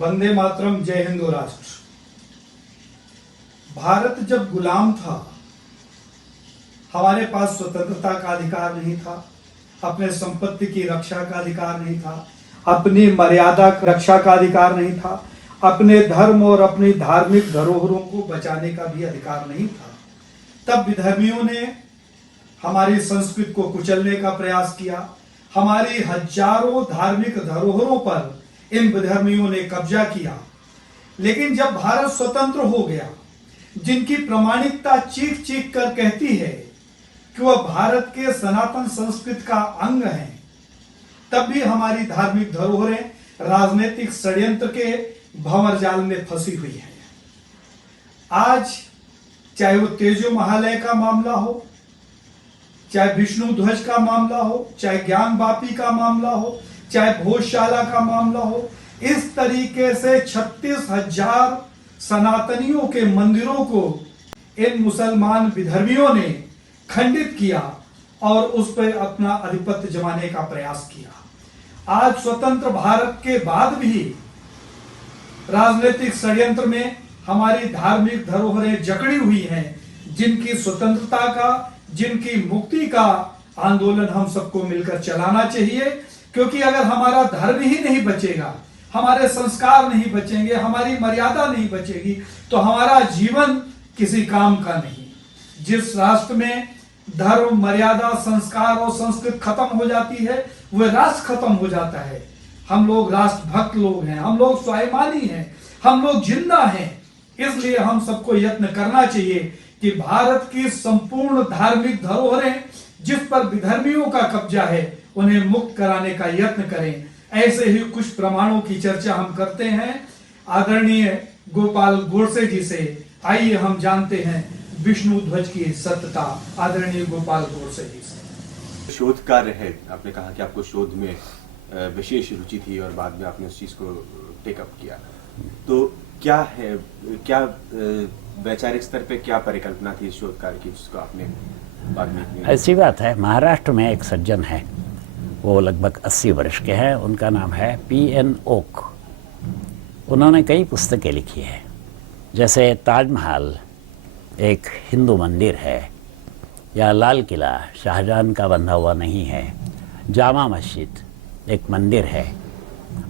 वंदे मातरम, जय हिंद राष्ट्र। भारत जब गुलाम था, हमारे पास स्वतंत्रता का अधिकार नहीं था, अपने संपत्ति की रक्षा का अधिकार नहीं था, अपनी मर्यादा रक्षा का अधिकार नहीं था, अपने धर्म और अपनी धार्मिक धरोहरों को बचाने का भी अधिकार नहीं था। तब विधर्मियों ने हमारी संस्कृति को कुचलने का प्रयास किया। हमारी हजारों धार्मिक धरोहरों पर इन विधर्मियों ने कब्जा किया। लेकिन जब भारत स्वतंत्र हो गया, जिनकी प्रामाणिकता चीख चीख कर कहती है कि वह भारत के सनातन संस्कृति का अंग है, तब भी हमारी धार्मिक धरोहरें राजनीतिक षड्यंत्र के भंवर जाल में फंसी हुई है। आज चाहे वो तेजो महालय का मामला हो, चाहे विष्णु ध्वज का मामला हो, चाहे ज्ञान वापी का मामला हो, चाहे भोजशाला का मामला हो, इस तरीके से 36,000 सनातनियों के मंदिरों को इन मुसलमान विधर्मियों ने खंडित किया और उस पर अपना आधिपत्य जमाने का प्रयास किया। आज स्वतंत्र भारत के बाद भी राजनीतिक षड्यंत्र में हमारी धार्मिक धरोहरें जकड़ी हुई हैं, जिनकी स्वतंत्रता का, जिनकी मुक्ति का आंदोलन हम सबको मिलकर चलाना चाहिए। क्योंकि अगर हमारा धर्म ही नहीं बचेगा, हमारे संस्कार नहीं बचेंगे, हमारी मर्यादा नहीं बचेगी, तो हमारा जीवन किसी काम का नहीं। जिस राष्ट्र में धर्म, मर्यादा, संस्कार और संस्कृति खत्म हो जाती है, वह राष्ट्र खत्म हो जाता है। हम लोग राष्ट्रभक्त लोग हैं, हम लोग स्वाभिमानी हैं, हम लोग जिंदा हैं। इसलिए हम सबको यत्न करना चाहिए कि भारत की संपूर्ण धार्मिक धरोहरें जिस पर विधर्मियों का कब्जा है, उन्हें मुक्त कराने का यत्न करें। ऐसे ही कुछ प्रमाणों की चर्चा हम करते हैं आदरणीय गोपाल गोडसे जी से। आइए हम जानते हैं विष्णु ध्वज की सत्यता आदरणीय गोपाल गोडसे जी से। शोध कार्य है, आपने कहा कि आपको शोध में विशेष रुचि थी और बाद में आपने उस चीज को टेकअप किया, तो क्या है, क्या वैचारिक स्तर पे क्या परिकल्पना थी इस शोध कार्य की जिसको आपने बाद में? ऐसी बात है, महाराष्ट्र में एक सज्जन है, वो लगभग 80 वर्ष के हैं, उनका नाम है P.N. ओक। उन्होंने कई पुस्तकें लिखी है, जैसे ताजमहल एक हिंदू मंदिर है, या लाल किला शाहजहां का बंधा हुआ नहीं है, जामा मस्जिद एक मंदिर है,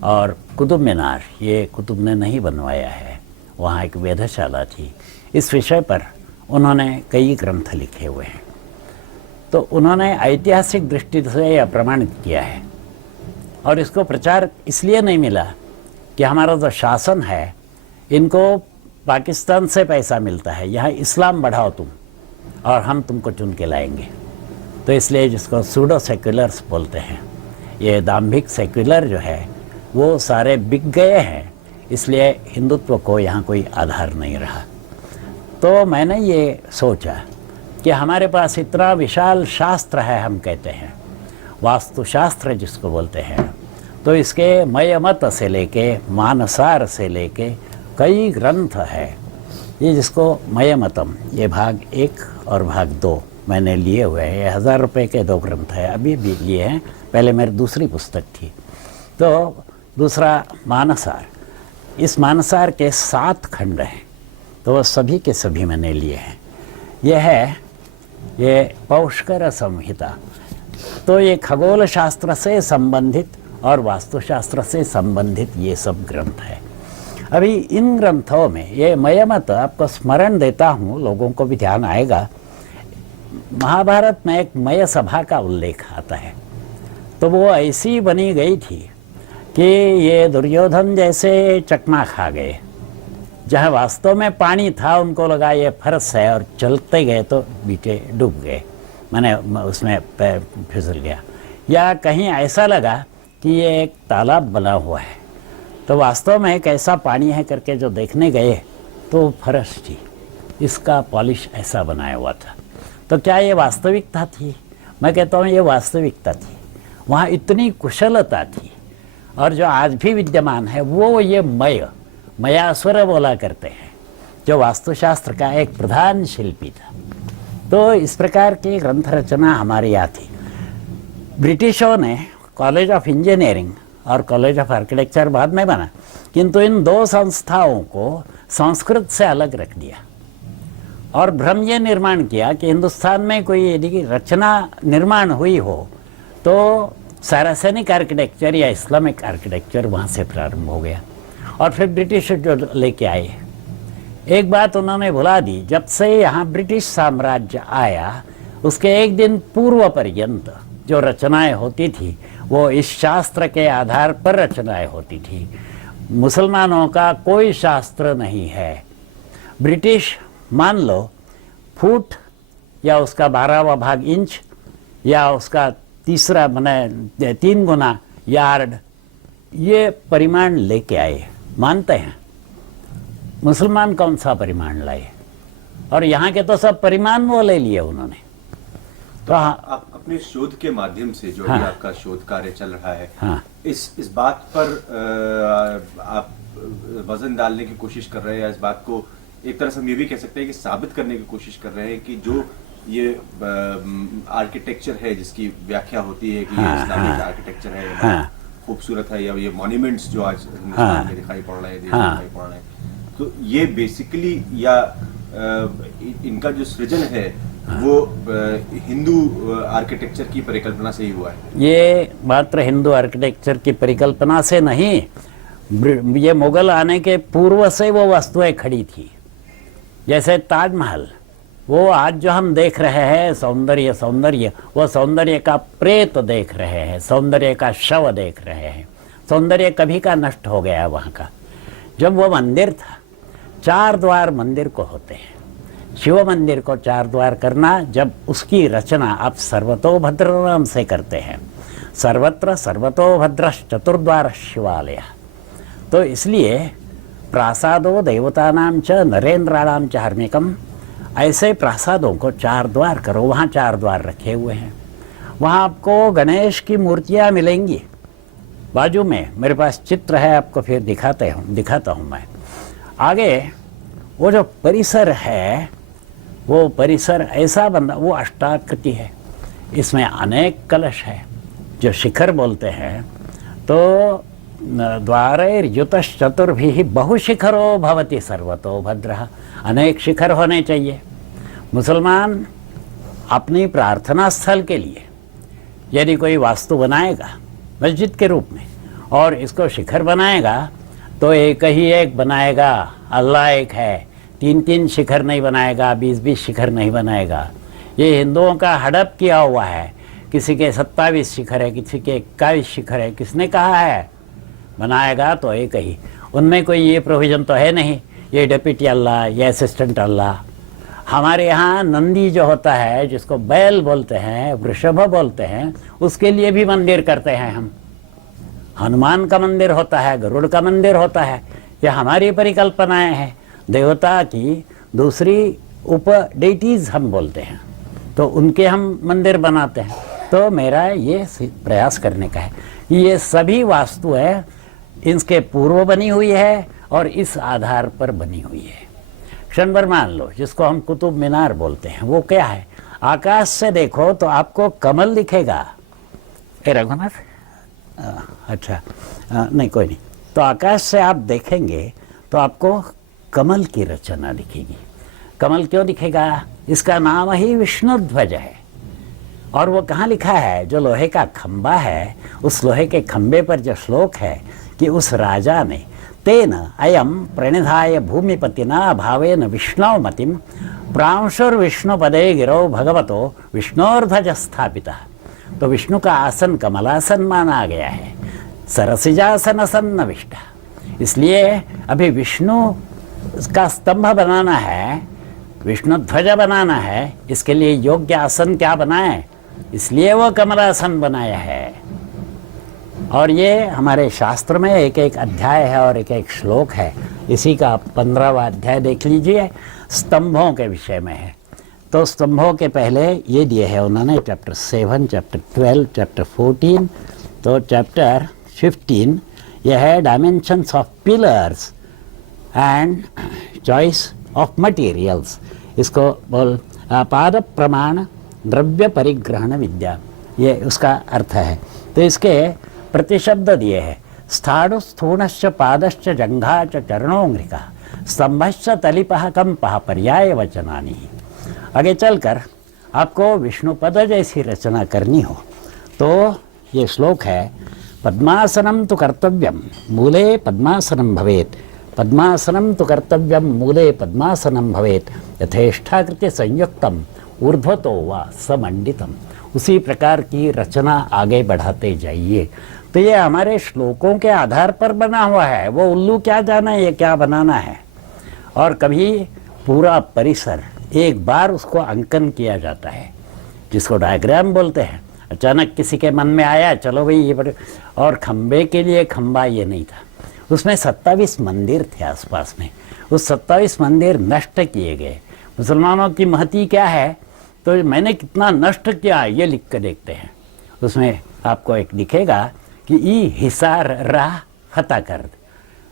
और कुतुब मीनार ये कुतुब ने नहीं बनवाया है, वहाँ एक वेधशाला थी। इस विषय पर उन्होंने कई ग्रंथ लिखे हुए हैं। तो उन्होंने ऐतिहासिक दृष्टि से यह प्रमाणित किया है, और इसको प्रचार इसलिए नहीं मिला कि हमारा जो शासन है, इनको पाकिस्तान से पैसा मिलता है, यहाँ इस्लाम बढ़ाओ तुम और हम तुमको चुन के लाएंगे। तो इसलिए जिसको सूडो सेक्युलर्स बोलते हैं, ये दाम्भिक सेक्युलर जो है वो सारे बिक गए हैं, इसलिए हिंदुत्व को यहाँ कोई आधार नहीं रहा। तो मैंने ये सोचा कि हमारे पास इतना विशाल शास्त्र है, हम कहते हैं वास्तुशास्त्र जिसको बोलते हैं, तो इसके मयमत से लेके मानसार से लेके कई ग्रंथ है। ये जिसको मयमतम, ये भाग 1 और भाग 2 मैंने लिए हुए हैं। ये 1000 रुपये के 2 ग्रंथ है, अभी भी लिए हैं, पहले मेरी दूसरी पुस्तक थी। तो दूसरा मानसार, इस मानसार के 7 खंड हैं, तो वह सभी के सभी मैंने लिए हैं। यह है ये पौष्कर संहिता, तो ये खगोल शास्त्र से संबंधित और वास्तुशास्त्र से संबंधित ये सब ग्रंथ है। अभी इन ग्रंथों में ये मयमत आपको स्मरण देता हूँ, लोगों को भी ध्यान आएगा। महाभारत में एक मय सभा का उल्लेख आता है, तो वो ऐसी बनी गई थी कि ये दुर्योधन जैसे चकमा खा गए। जहाँ वास्तव में पानी था, उनको लगा ये फर्श है, और चलते गए तो बीचे डूब गए, मैंने उसमें पैर फिसल गया। या कहीं ऐसा लगा कि ये एक तालाब बना हुआ है, तो वास्तव में कैसा पानी है करके जो देखने गए तो फर्श थी, इसका पॉलिश ऐसा बनाया हुआ था। तो क्या ये वास्तविकता थी? मैं कहता हूँ ये वास्तविकता थी। वहाँ इतनी कुशलता थी, और जो आज भी विद्यमान है वो ये मयासुर बोला करते हैं, जो वास्तुशास्त्र का एक प्रधान शिल्पी था। तो इस प्रकार की ग्रंथ रचना हमारे यहाँ थी। ब्रिटिशों ने कॉलेज ऑफ इंजीनियरिंग और कॉलेज ऑफ आर्किटेक्चर बाद में बना, किंतु इन दो संस्थाओं को संस्कृत से अलग रख दिया और भ्रम ये निर्माण किया कि हिंदुस्तान में कोई यदि रचना निर्माण हुई हो तो सारासेनिक आर्किटेक्चर या इस्लामिक आर्किटेक्चर वहाँ से प्रारंभ हो गया। और फिर ब्रिटिश जो लेके आए, एक बात उन्होंने भुला दी, जब से यहाँ ब्रिटिश साम्राज्य आया उसके एक दिन पूर्व पर्यंत जो रचनाएं होती थी वो इस शास्त्र के आधार पर रचनाएं होती थी। मुसलमानों का कोई शास्त्र नहीं है। ब्रिटिश मान लो फुट या उसका 12वां भाग इंच या उसका तीसरा माने 3 गुना यार्ड, ये परिमाण लेके आए, मानते हैं। मुसलमान कौन सा परिमाण लाए? और यहाँ के तो सब परिमाण वो ले लिए उन्होंने। तो आप अपने शोध के माध्यम से जो हाँ, भी आपका शोध कार्य चल रहा है, हाँ, इस बात पर आप वजन डालने की कोशिश कर रहे हैं, या इस बात को एक तरह से हम ये भी कह सकते हैं कि साबित करने की कोशिश कर रहे हैं कि जो ये आर्किटेक्चर है जिसकी व्याख्या होती है कि ये हाँ, इस्लामिक हाँ, आर्किटेक्चर है, हाँ, खूबसूरत है, या ये मॉन्यूमेंट्स जो आज हाँ, हिंदुस्तान में दिखाई पड़ रहे हैं, देश में हाँ, दिखाई पड़ रहे हैं, तो ये बेसिकली या इनका जो सृजन है वो हिंदू आर्किटेक्चर की परिकल्पना से ही हुआ है। ये मात्र हिंदू आर्किटेक्चर की परिकल्पना से नहीं, ये मुगल आने के पूर्व से वो वस्तुएं खड़ी थी। जैसे ताजमहल, वो आज जो हम देख रहे हैं सौंदर्य, वो सौंदर्य का प्रेत देख रहे हैं, सौंदर्य का शव देख रहे हैं। सौंदर्य कभी का नष्ट हो गया वहाँ का। जब वो मंदिर था, 4 द्वार मंदिर को होते हैं। शिव मंदिर को 4 द्वार करना, जब उसकी रचना आप सर्वतोभद्र नाम से करते हैं, सर्वत्र सर्वतोभद्र चतुर्द्वार शिवालय, तो इसलिए प्रासादो देवतानां च नरेंद्राणां च हर्मिकम, ऐसे प्रासादों को 4 द्वार करो। वहाँ 4 द्वार रखे हुए हैं। वहाँ आपको गणेश की मूर्तियाँ मिलेंगी। बाजू में मेरे पास चित्र है, आपको फिर दिखाता हूँ मैं। आगे वो जो परिसर है, वो परिसर ऐसा बना, वो अष्टाकृति है। इसमें अनेक कलश है, जो शिखर बोलते हैं। तो द्वारैर्युतश्चतुर्भिः बहुशिखरो भवति सर्वतो भद्रः, अनेक शिखर होने चाहिए। मुसलमान अपनी प्रार्थना स्थल के लिए यदि कोई वास्तु बनाएगा मस्जिद के रूप में और इसको शिखर बनाएगा तो एक ही एक बनाएगा, अल्लाह एक है। 3-3 शिखर नहीं बनाएगा, 20-20 शिखर नहीं बनाएगा। ये हिंदुओं का हड़प किया हुआ है। किसी के 27 शिखर है, किसी के 21 शिखर है। किसने कहा है? बनाएगा तो एक ही। उनमें कोई ये प्रोविज़न तो है नहीं, ये डेप्यूटी अल्लाह, ये असिस्टेंट अल्लाह। हमारे यहाँ नंदी जो होता है, जिसको बैल बोलते हैं, वृषभ बोलते हैं, उसके लिए भी मंदिर करते हैं हम। हनुमान का मंदिर होता है, गरुड़ का मंदिर होता है। ये हमारी परिकल्पनाएं हैं। देवता की दूसरी उप डेटीज हम बोलते हैं, तो उनके हम मंदिर बनाते हैं। तो मेरा ये प्रयास करने का है। ये सभी वास्तुएं इसके पूर्व बनी हुई है और इस आधार पर बनी हुई है। क्षण भर मान लो, जिसको हम कुतुब मीनार बोलते हैं, वो क्या है? आकाश से देखो तो आपको कमल दिखेगा। रघुनाथ, अच्छा, नहीं कोई नहीं। तो आकाश से आप देखेंगे तो आपको कमल की रचना दिखेगी। कमल क्यों दिखेगा? इसका नाम ही विष्णु ध्वज है। और वो कहाँ लिखा है? जो लोहे का खंबा है, उस लोहे के खंबे पर जो श्लोक है कि उस राजा ने तेन अयम प्रणिधाय भूमिपतिना भावेन विष्णु मतिम प्रांशुर्विष्णुपदे गिरो भगवतो विष्णोर्ध्वज स्थापिता। तो विष्णु का आसन कमलासन माना गया है, सरसिजासन सन्नविष्ट। इसलिए अभी विष्णु का स्तंभ बनाना है, विष्णु ध्वज बनाना है, इसके लिए योग्य आसन क्या बनाए? इसलिए वो कमलासन बनाया है। और ये हमारे शास्त्र में एक एक अध्याय है और एक एक श्लोक है। इसी का 15वां अध्याय देख लीजिए, स्तंभों के विषय में है। तो स्तंभों के पहले ये दिए हैं उन्होंने, चैप्टर 7, चैप्टर 12, चैप्टर 14। तो चैप्टर 15 यह है dimensions of pillars and choice of materials. इसको बोल पाद प्रमाण द्रव्य परिग्रहण विद्या, ये उसका अर्थ है। तो इसके प्रतिशब्द दिए हैं। स्थाणुस्थूणश्च पादश्च जंघा च चरणोंघ्रिका स्तंभश्च तलिपः कंपः पर्याय वचनानि। आगे चलकर आपको विष्णुपद जैसी रचना करनी हो तो ये श्लोक है, पद्मासनम तो कर्तव्यम मूले पद्मासनम भवेत्, पद्मासनम तो कर्तव्यम मूले पद्मासनम भवेत्, यथेष्टाकृत्य संयुक्तम ऊर्ध्वतो वा समंडितम। उसी प्रकार की रचना आगे बढ़ाते जाइए। तो ये हमारे श्लोकों के आधार पर बना हुआ है, वो उल्लू क्या जाना ये क्या बनाना है। और कभी पूरा परिसर एक बार उसको अंकन किया जाता है, जिसको डायग्राम बोलते हैं। अचानक किसी के मन में आया चलो भाई ये बड़े, और खंबे के लिए खंबा ये नहीं था, उसमें 27 मंदिर थे आसपास में। उस 27 मंदिर नष्ट किए गए। मुसलमानों की महती क्या है, तो मैंने कितना नष्ट किया ये लिख कर देखते हैं। उसमें आपको एक दिखेगा कि ई हिसार राह हता कर,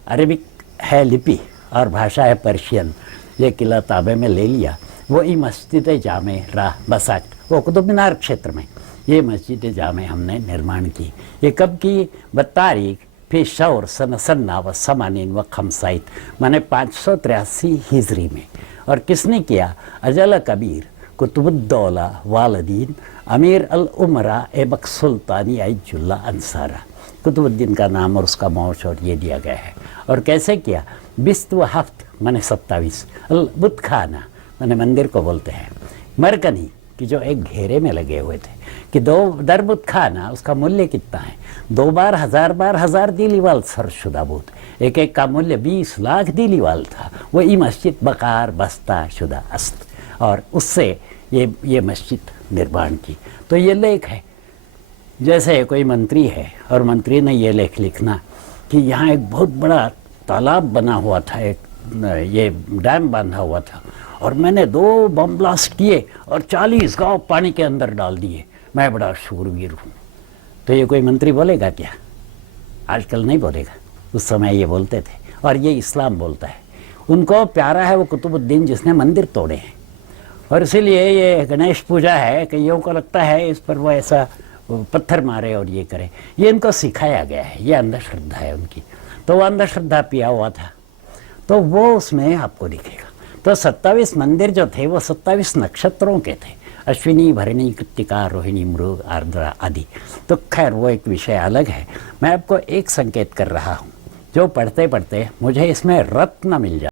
अरबिक है लिपि और भाषा है पर्शियन। ये किला ताबे में ले लिया। वो ई मस्जिद जामे राह बसाक, वो कुतुब मीनार क्षेत्र में ये मस्जिद जामे हमने निर्माण की। ये कब की? बतारीख फिर शौर सन सन्ना व समानीन व खमसाइत, माने 583 हिजरी में। और किसने किया? अजल कबीर कुतुबुद्दौला वालदीन अमीर अल उमरा एबक सुल्तानी अय्युल्ला अंसारा। कुतुबुद्दीन का नाम और उसका मौश और ये दिया गया है। और कैसे किया? बिस्त व हफ्त माने 27, अल बुतखाना माने मंदिर को बोलते हैं, मरकनी कि जो एक घेरे में लगे हुए थे कि 2 दर बुतखाना, उसका मूल्य कितना है? 2 बार 1000 दिलीवाल सरशुदा बूत, एक एक का मूल्य 20 लाख दिलीवाल था। वो ई मस्जिद बकार बस्ता शुदा अस्त, और उससे ये मस्जिद निर्माण की। तो ये लेख है, जैसे कोई मंत्री है और मंत्री ने ये लेख लिखना कि यहाँ एक बहुत बड़ा तालाब बना हुआ था, एक ये डैम बांधा हुआ था, और मैंने 2 बम ब्लास्ट किए और 40 गांव पानी के अंदर डाल दिए, मैं बड़ा शूरवीर हूँ। तो ये कोई मंत्री बोलेगा क्या? आजकल नहीं बोलेगा, उस समय ये बोलते थे। और ये इस्लाम बोलता है, उनको प्यारा है वो कुतुबुद्दीन जिसने मंदिर तोड़े हैं। और इसीलिए ये गणेश पूजा है, कईयों को लगता है इस पर वो ऐसा पत्थर मारे और ये करे, ये इनको सिखाया गया है, ये अंधश्रद्धा है उनकी। तो वो अंधश्रद्धा पिया हुआ था, तो वो उसमें आपको दिखेगा। तो 27 मंदिर जो थे वो 27 नक्षत्रों के थे, अश्विनी भरणी कृत्तिका रोहिणी मृग आर्द्रा आदि। तो खैर वो एक विषय अलग है। मैं आपको एक संकेत कर रहा हूँ, जो पढ़ते पढ़ते मुझे इसमें रत्न मिल जाए।